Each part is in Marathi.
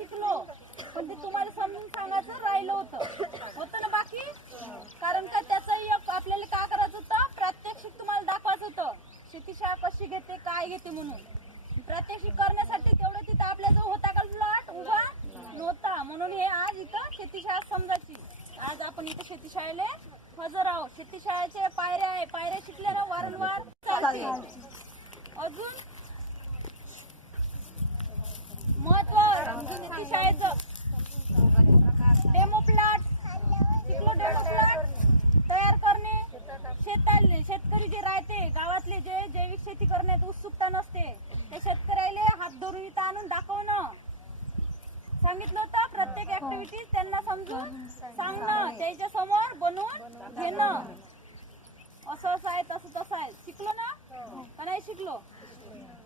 शिकलो, पण ते तुम्हाला समजून सांगायचं राहिलं होतं ना बाकी. कारण का त्याचं एक आपल्याला काय करायचं होतं, प्रात्यक्षिक तुम्हाला दाखवायचं होतं, शेतीशाळा कशी घेते काय घेते म्हणून. प्रात्यक्षिक करण्यासाठी तेवढं तिथं आपल्याजवळ होता का प्लॉट उभा नव्हता, म्हणून हे आज इथं शेतीशाळा समजायची. आज आपण इथं शेतीशाळेला हजर आहोत. शेतीशाळेचे पायऱ्या शिकल्या ना वारंवार चालते. अजून महत्व शेतीशाळेचं डेमो प्लॉट शिकलो. डेमो प्लॉट तयार करणे, शेतकरी जे राहते गावातले जे जैविक शेती करण्यात उत्सुकता नसते, त्या शेतकऱ्याला हात धरून इथं आणून दाखवणं सांगितलं होतं. प्रत्येक ऍक्टिव्हिटी त्यांना समजून सांगणं, त्याच्या समोर बनवून घेणं. असं आहे तसं आहे. शिकलो ना का नाही शिकलो?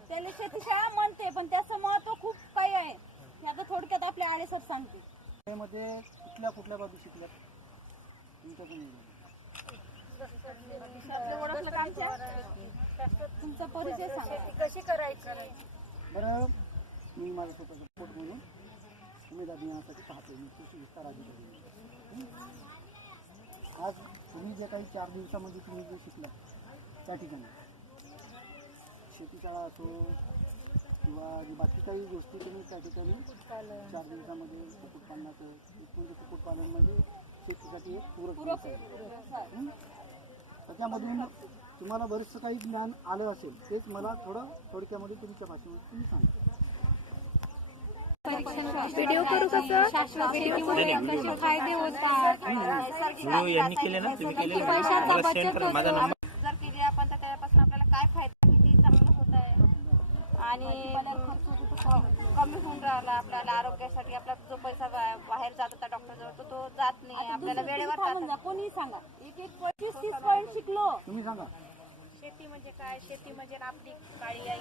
त्याला शेतीशाळा म्हणते, पण त्याचं महत्व खूप काही आहे. हे आता थोडक्यात आपल्या आडेसर सांगते. त्यामध्ये कुठल्या बाबी शिकल्यात ओळखलं का आमच्या? तुमचा परिचय सांगा. कशी करायची? बरं, मी माझा स्वतःचा रिपोर्ट म्हणून उमेद अभियानासाठी पाहतो. मी कृषी विस्तार अधिकारी. आज तुम्ही जे काही 4 दिवसामध्ये तुम्ही जे शिकला त्या ठिकाणी शेतीशाळा असो किंवा बाकी काही गोष्टी तुम्ही त्या ठिकाणी 4 दिवसामध्ये कुक्कुटपालनाचं म्हणजे कुक्कुटपालन म्हणजे शेतीसाठी एक पूरक व्यवसाय. त्याच्यामधून तुम्हाला बरंचसं काही ज्ञान आलं असेल, तेच मला थोडक्यामध्ये तुमच्या भाषेमध्ये तुम्ही सांगा. व्हिडिओ करू कसं कसे फायदे होतात, यांनी केले ना, तुम्ही केले ना, पैशाचा मला सेंड बचत करा. माझा होतो. नंबर जर केली आपण तर त्यापासून आपल्याला काय फायदा, किती चांगलं होत आहे आणि कमी होऊन राहिला. आपल्याला आरोग्यासाठी आपला जो पैसा बाहेर जात होता डॉक्टरजवळ तो जात नाही. आपल्याला वेळेवर कोणी सांगा. एक 25-30 पॉईंट शिकलो. तुम्ही सांगा. शेती म्हणजे काय? शेती म्हणजे आपली काळी आई.